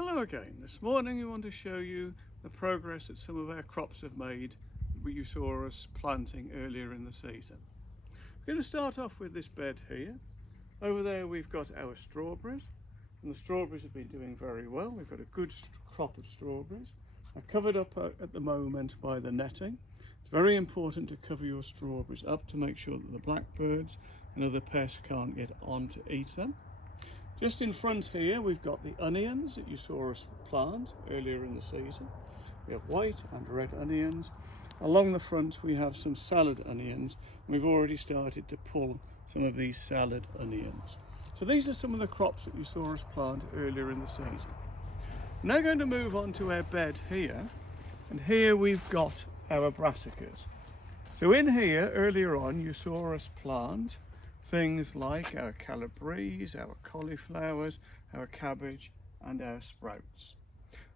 Hello again. This morning we want to show you the progress that some of our crops have made that you saw us planting earlier in the season. We're going to start off with this bed here. Over there we've got our strawberries, and the strawberries have been doing very well. We've got a good crop of strawberries. They're covered up at the moment by the netting. It's very important to cover your strawberries up to make sure that the blackbirds and other pests can't get on to eat them. Just in front here we've got the onions that you saw us plant earlier in the season. We have white and red onions. Along the front we have some salad onions. We've already started to pull some of these salad onions. So these are some of the crops that you saw us plant earlier in the season. We're now going to move on to our bed here, and here we've got our brassicas. So in here earlier on you saw us plant things like our calabrese, our cauliflowers, our cabbage and our sprouts.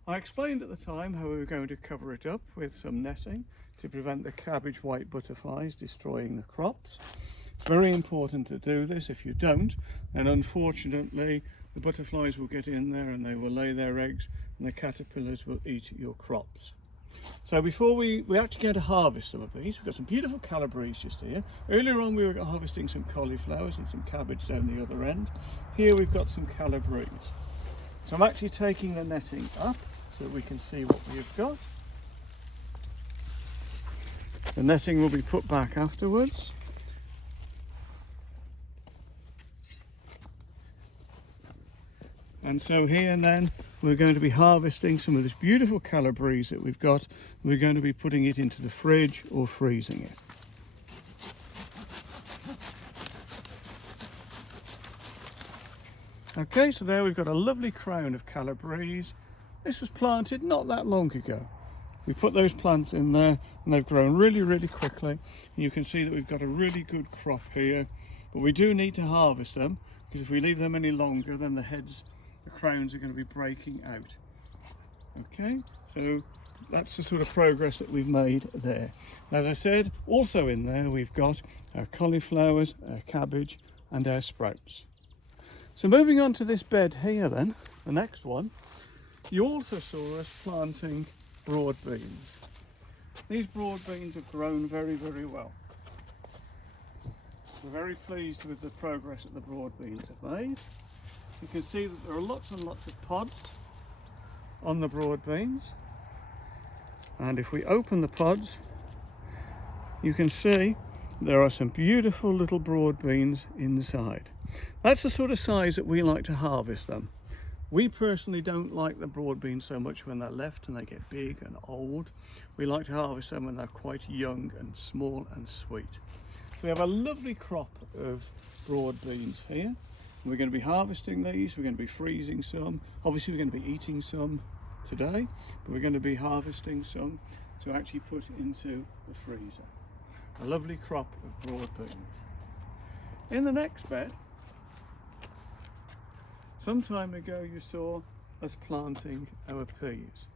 I explained at the time how we were going to cover it up with some netting to prevent the cabbage white butterflies destroying the crops. It's very important to do this. If you don't, then unfortunately the butterflies will get in there and they will lay their eggs and the caterpillars will eat your crops. So before we're actually going to harvest some of these, we've got some beautiful calabrese just here. Earlier on we were harvesting some cauliflowers and some cabbage down the other end. Here we've got some calabrese. So I'm actually taking the netting up so that we can see what we've got. The netting will be put back afterwards. And so here and then we're going to be harvesting some of this beautiful calabrese that we've got. We're going to be putting it into the fridge or freezing it. Okay, so there we've got a lovely crown of calabrese. This was planted not that long ago. We put those plants in there and they've grown really quickly. And you can see that we've got a really good crop here, but we do need to harvest them because if we leave them any longer then the crowns are going to be breaking out. Okay, so that's the sort of progress that we've made there. As I said, also in there we've got our cauliflowers, our cabbage and our sprouts. So moving on to this bed here then, the next one, you also saw us planting broad beans. These broad beans have grown very well. We're very pleased with the progress that the broad beans have made. You can see that there are lots and lots of pods on the broad beans, and if we open the pods you can see there are some beautiful little broad beans inside. That's the sort of size that we like to harvest them. We personally don't like the broad beans so much when they're left and they get big and old. We like to harvest them when they're quite young and small and sweet. So we have a lovely crop of broad beans here. We're going to be harvesting these, we're going to be freezing some. Obviously we're going to be eating some today, but we're going to be harvesting some to actually put into the freezer. A lovely crop of broad beans. In the next bed, some time ago you saw us planting our peas.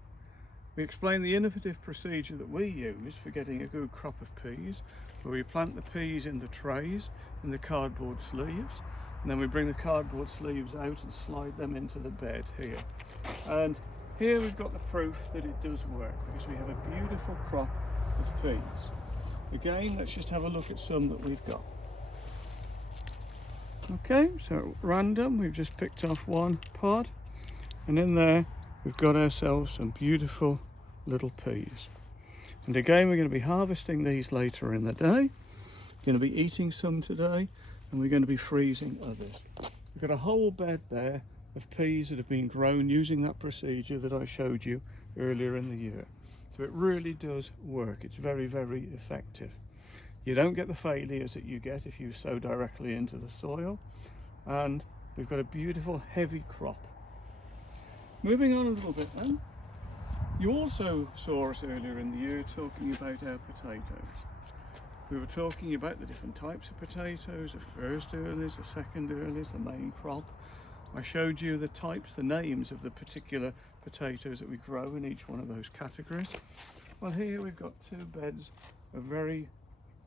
We explained the innovative procedure that we use for getting a good crop of peas, where we plant the peas in the trays, in the cardboard sleeves, and then we bring the cardboard sleeves out and slide them into the bed here. And here we've got the proof that it does work because we have a beautiful crop of peas. Again, let's just have a look at some that we've got. Okay, so at random we've just picked off one pod, and in there we've got ourselves some beautiful little peas. And again we're going to be harvesting these later in the day. We're going to be eating some today, and we're going to be freezing others. We've got a whole bed there of peas that have been grown using that procedure that I showed you earlier in the year. So it really does work. It's very effective. You don't get the failures that you get if you sow directly into the soil, and we've got a beautiful heavy crop. Moving on a little bit then, you also saw us earlier in the year talking about our potatoes. We were talking about the different types of potatoes, the first earlies, the second earlies, the main crop. I showed you the types, the names of the particular potatoes that we grow in each one of those categories. Well, here we've got two beds of very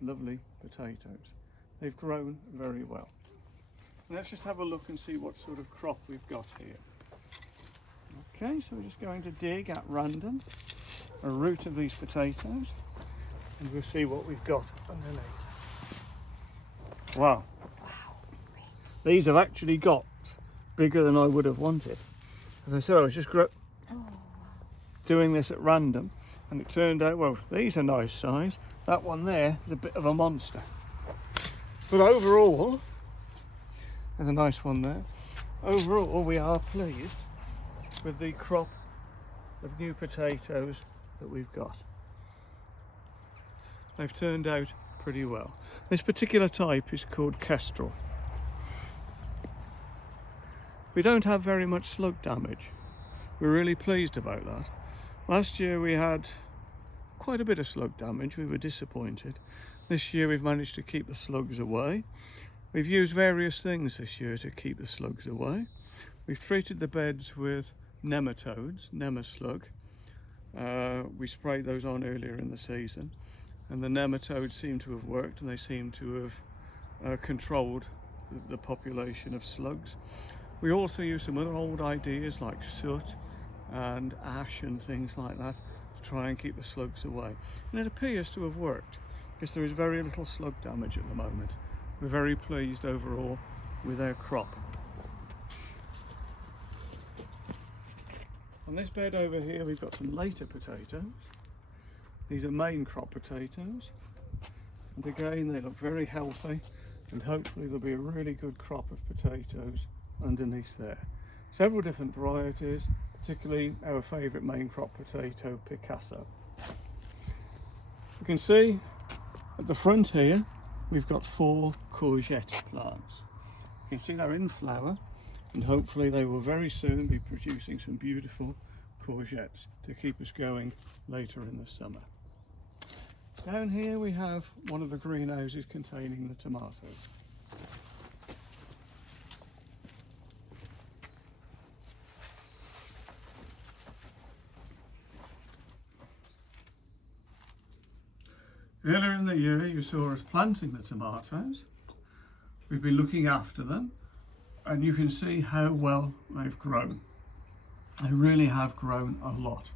lovely potatoes. They've grown very well. Let's just have a look and see what sort of crop we've got here. Okay, so we're just going to dig at random a root of these potatoes and we'll see what we've got underneath. Wow. These have actually got bigger than I would have wanted. As I said, I was just doing this at random and it turned out, well, these are nice size. That one there is a bit of a monster. But overall, there's a nice one there. Overall, we are pleased with the crop of new potatoes that we've got. They've turned out pretty well. This particular type is called Kestrel. We don't have very much slug damage. We're really pleased about that. Last year we had quite a bit of slug damage. We were disappointed. This year we've managed to keep the slugs away. We've used various things this year to keep the slugs away. We've treated the beds with nematodes, Nemaslug. We sprayed those on earlier in the season and the nematodes seem to have worked and they seem to have controlled the population of slugs. We also use some other old ideas like soot and ash and things like that to try and keep the slugs away. And it appears to have worked because there is very little slug damage at the moment. We're very pleased overall with our crop. On this bed over here we've got some later potatoes. These are main crop potatoes and again they look very healthy and hopefully there'll be a really good crop of potatoes underneath there. Several different varieties, particularly our favourite main crop potato, Picasso. You can see at the front here we've got 4 courgette plants. You can see they're in flower and hopefully they will very soon be producing some beautiful courgettes to keep us going later in the summer. Down here we have one of the greenhouses containing the tomatoes. Earlier in the year you saw us planting the tomatoes. We've been looking after them and you can see how well they've grown. They really have grown a lot.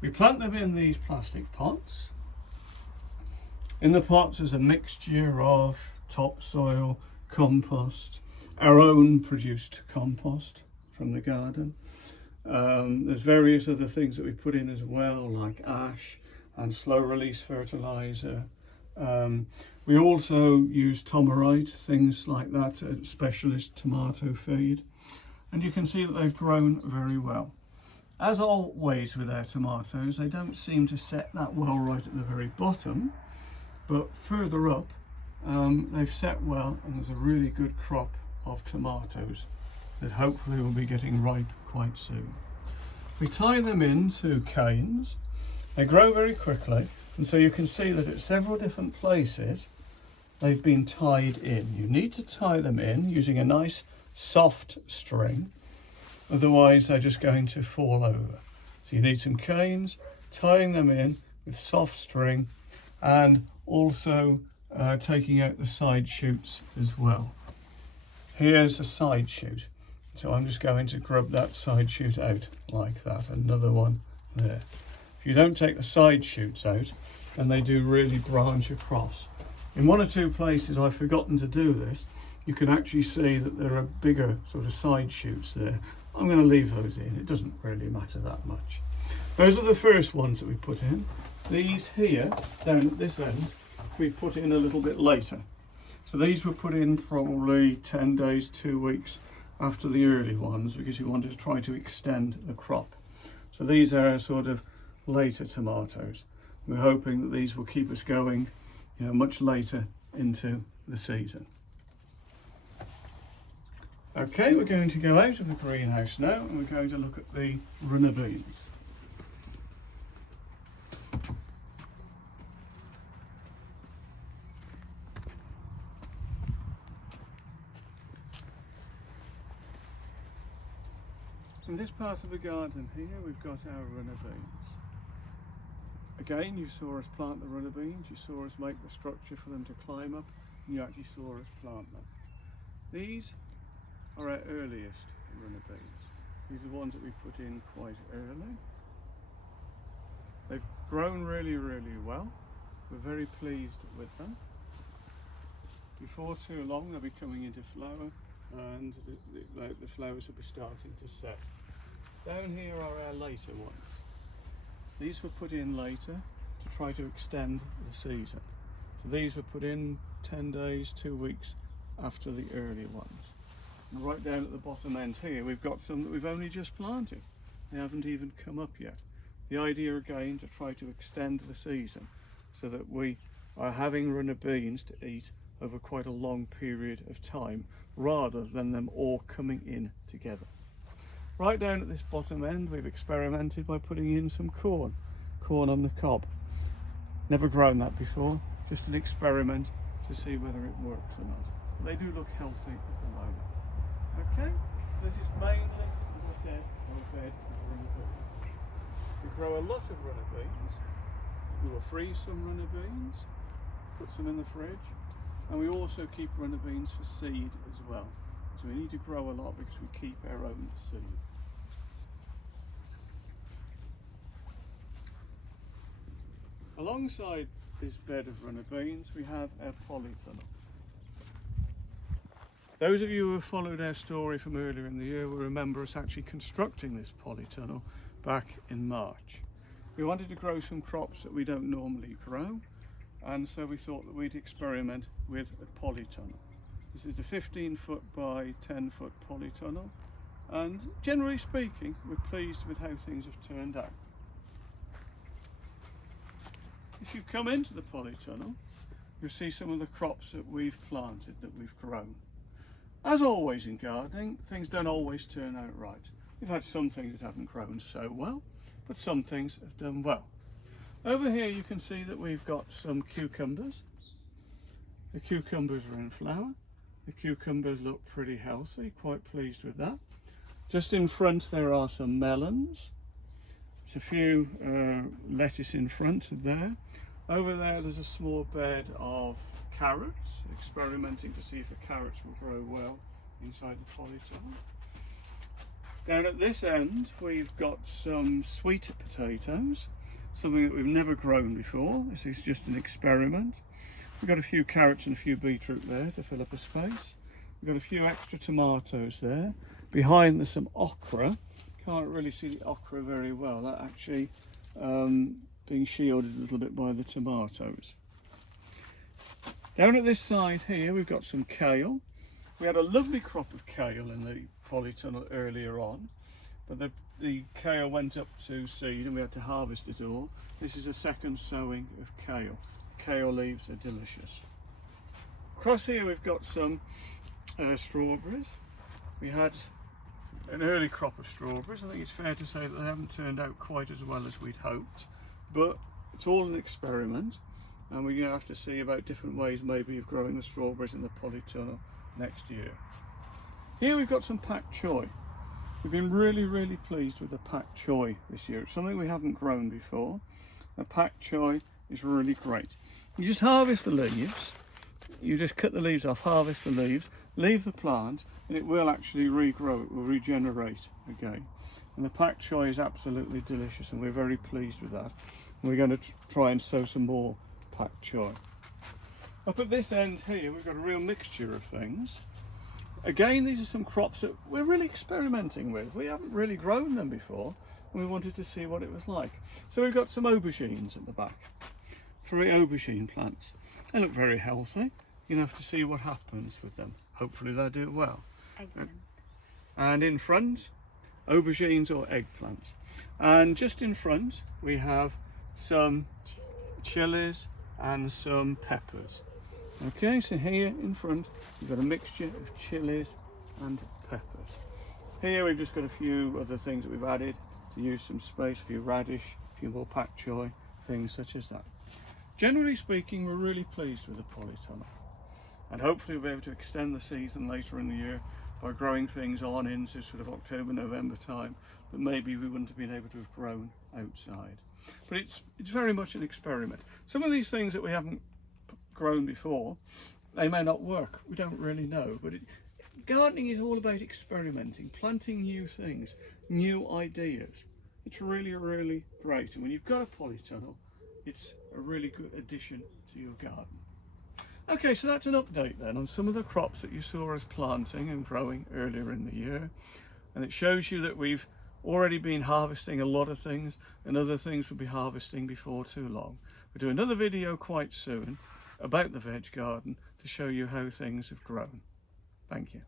We plant them in these plastic pots. In the pots is a mixture of topsoil, compost, our own produced compost from the garden. There's various other things that we put in as well, like ash and slow release fertilizer. We also use Tomerite, things like that, a specialist tomato feed. And you can see that they've grown very well. As always with our tomatoes, they don't seem to set that well right at the very bottom, but further up they've set well and there's a really good crop of tomatoes that hopefully will be getting ripe quite soon. We tie them into canes. They grow very quickly and so you can see that at several different places they've been tied in. You need to tie them in using a nice soft string, otherwise they're just going to fall over. So you need some canes, tying them in with soft string and also taking out the side shoots as well. Here's a side shoot, so I'm just going to grub that side shoot out like that, another one there. If you don't take the side shoots out, then they do really branch across. In one or two places I've forgotten to do this, you can actually see that there are bigger sort of side shoots there. I'm going to leave those in, it doesn't really matter that much. Those are the first ones that we put in. These here, down at this end, we put in a little bit later. So these were put in probably 10 days, 2 weeks after the early ones because we wanted to try to extend the crop. So these are sort of later tomatoes. We're hoping that these will keep us going, you know, much later into the season. Okay, we're going to go out of the greenhouse now and we're going to look at the runner beans. In this part of the garden here we've got our runner beans. Again, you saw us plant the runner beans, you saw us make the structure for them to climb up, and you actually saw us plant them. These are our earliest runner beans. These are the ones that we put in quite early. They've grown really, really well. We're very pleased with them. Before too long they'll be coming into flower, and the flowers will be starting to set. Down here are our later ones. These were put in later to try to extend the season. So these were put in 10 days, 2 weeks after the earlier ones. And right down at the bottom end here we've got some that we've only just planted. They haven't even come up yet. The idea again to try to extend the season so that we are having runner beans to eat over quite a long period of time rather than them all coming in together. Right down at this bottom end we've experimented by putting in some corn on the cob. Never grown that before, just an experiment to see whether it works or not. But they do look healthy at the moment. Okay, this is mainly, as I said, our bed of runner beans. We grow a lot of runner beans. We will freeze some runner beans, put some in the fridge, and we also keep runner beans for seed as well. So we need to grow a lot because we keep our own seed. Alongside this bed of runner beans we have our polytunnel. Those of you who have followed our story from earlier in the year will remember us actually constructing this polytunnel back in March. We wanted to grow some crops that we don't normally grow, and so we thought that we'd experiment with a polytunnel. This is a 15-foot by 10-foot polytunnel, and generally speaking we're pleased with how things have turned out. If you come into the polytunnel, you'll see some of the crops that we've planted, that we've grown. As always in gardening, things don't always turn out right. We've had some things that haven't grown so well, but some things have done well. Over here you can see that we've got some cucumbers. The cucumbers are in flower. The cucumbers look pretty healthy, quite pleased with that. Just in front there are some melons. There's a few lettuce in front there. Over there's a small bed of carrots, experimenting to see if the carrots will grow well inside the polytunnel. Down at this end we've got some sweet potatoes, something that we've never grown before. This is just an experiment. We've got a few carrots and a few beetroot there to fill up a space. We've got a few extra tomatoes there. Behind there's some okra. Can't really see the okra very well. That actually being shielded a little bit by the tomatoes. Down at this side here we've got some kale. We had a lovely crop of kale in the polytunnel earlier on, but the kale went up to seed and we had to harvest it all. This is a second sowing of kale. Kale leaves are delicious. Across here we've got some strawberries. We had an early crop of strawberries. I think it's fair to say that they haven't turned out quite as well as we'd hoped, but it's all an experiment, and we're going to have to see about different ways maybe of growing the strawberries in the polytunnel next year. Here we've got some pak choy. We've been really pleased with the pak choy this year. It's something we haven't grown before. The pak choy is really great. You just harvest the leaves, you just cut the leaves off, harvest the leaves, leave the plant, and it will actually regrow, it will regenerate again. And the pak choy is absolutely delicious, and we're very pleased with that. And we're going to try and sow some more pak choy. Up at this end here we've got a real mixture of things. Again, these are some crops that we're really experimenting with. We haven't really grown them before, and we wanted to see what it was like. So we've got some aubergines at the back. 3 aubergine plants. They look very healthy. You're going to have to see what happens with them. Hopefully they'll do well. Eggplant. And in front, aubergines or eggplants. And just in front we have some chilies and some peppers. Okay, so here in front we've got a mixture of chilies and peppers. Here we've just got a few other things that we've added to use some space, a few radish, a few more pak choy, things such as that. Generally speaking, we're really pleased with the polytunnel, and hopefully we'll be able to extend the season later in the year by growing things on into sort of October, November time that maybe we wouldn't have been able to have grown outside. But it's very much an experiment. Some of these things that we haven't grown before, they may not work. We don't really know, but Gardening is all about experimenting, planting new things, new ideas. It's really, really great. And when you've got a polytunnel, it's a really good addition to your garden. Okay, so that's an update then on some of the crops that you saw us planting and growing earlier in the year. And it shows you that we've already been harvesting a lot of things, and other things we'll be harvesting before too long. We'll do another video quite soon about the veg garden to show you how things have grown. Thank you.